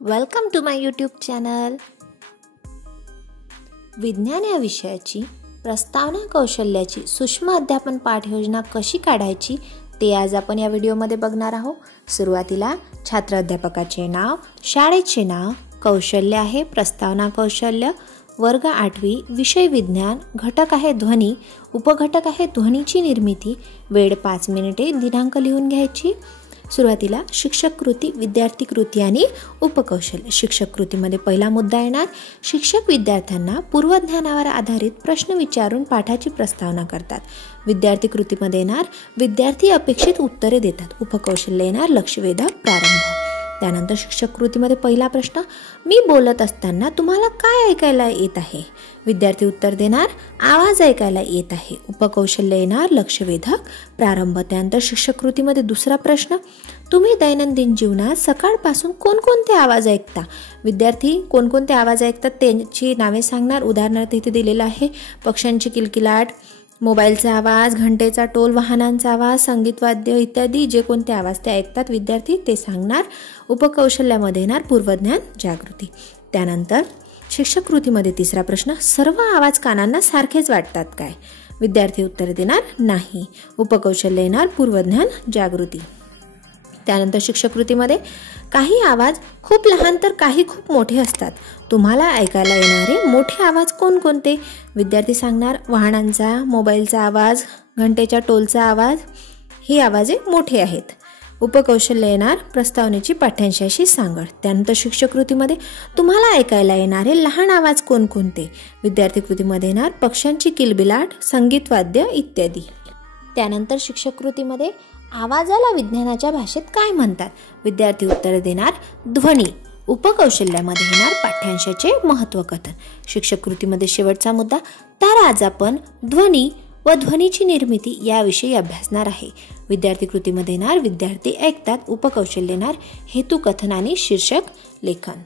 Welcome to my YouTube channel. विज्ञान या विषयाची प्रस्तावना कौशल्याची सूक्ष्म अध्यापन पाठयोजना कशी काढायची ते आज आपण या व्हिडिओमध्ये बघणार आहोत। सुरुवातीला छात्र अध्यापकाचे नाव, शाळेचे नाव, कौशल्य आहे प्रस्तावना कौशल्य, वर्ग 8वी, विषय विज्ञान, घटक आहे ध्वनी, उपघटक आहे ध्वनीची निर्मिती, वेळ 5 मिनिटे, दिनांक लिहून घ्यायची। सुरुवातीला शिक्षक कृती, विद्यार्थी कृती आणि उपकौशल्य। शिक्षक कृतीमध्ये पहिला मुद्दा येणार, शिक्षक विद्यार्थ्यांना पूर्वज्ञानावर आधारित प्रश्न विचारून पाठाची प्रस्तावना करतात। विद्यार्थी कृतीमध्ये येणार, विद्यार्थी अपेक्षित उत्तरे देतात। उपकौशल्य येणार, लक्षवेधक प्रारंभ। त्यानंतर शिक्षक कृतीमध्ये पहिला प्रश्न, मी बोलत असताना तुम्हाला काय ऐकायला येत आहे? विद्यार्थी उत्तर देणार, आवाज ऐकायला येत आहे। उपकौशल्य येणार, लक्षवेधक प्रारंभ। त्यानंतर शिक्षक कृतीमध्ये दुसरा प्रश्न, तुम्ही दैनंदिन जीवनात सकाळपासून कोणकोणते आवाज ऐकता? विद्यार्थी कोणकोणते आवाज ऐकतात त्यांची नावे सांगणार। उदाहरणार्थ इथे दिलेलं आहे, पक्ष्यांची किलकिलाट, मोबाईलचा आवाज, घंटेचा टोल, वाहनांचा आवाज, संगीत वाद्य इत्यादी जे कोणते आवाज ते ऐकतात विद्यार्थी ते सांगणार। उपकौशल्यामध्ये येणार पूर्वज्ञान जागृती। त्यानंतर शिक्षक कृतीमध्ये तिसरा प्रश्न, सर्व आवाज कानांना सारखेच वाटतात काय? विद्यार्थी उत्तर देणार, नाही। उपकौशल्य येणार पूर्वज्ञान जागृती। त्यानंतर शिक्षक कृतीमध्ये काही आवाज खूप लहान तर काही खूप मोठे असतात, तुम्हाला ऐकायला येणारे मोठे आवाज कोणकोणते? विद्यार्थी सांगणार, वाहनांचा, मोबाईलचा आवाज, घंटेच्या टोलचा आवाज, ही आवाजे मोठे आहेत। उपकौशल्य येणार प्रस्तावनेची पाठ्यांशाशी सांगड। त्यानंतर शिक्षक कृतीमध्ये तुम्हाला ऐकायला येणारे लहान आवाज कोणकोणते? विद्यार्थी कृतीमध्ये येणार, पक्ष्यांची किलबिलाट, संगीत वाद्य इत्यादी। त्यानंतर शिक्षक कृतीमध्ये आवाजाला विज्ञानाच्या भाषेत काय म्हणतात? विद्यार्थी उत्तर देणार, ध्वनी। उपकौशल्यामध्ये येणार पाठ्यांशाचे महत्त्व कथन। शिक्षक कृतीमध्ये शेवटचा मुद्दा, तर आज आपण ध्वनी व ध्वनीची निर्मिती याविषयी अभ्यासणार आहे। विद्यार्थी कृतीमध्ये येणार, विद्यार्थी ऐकतात। उपकौशल्य येणार, हेतुकथन आणि शीर्षक लेखन।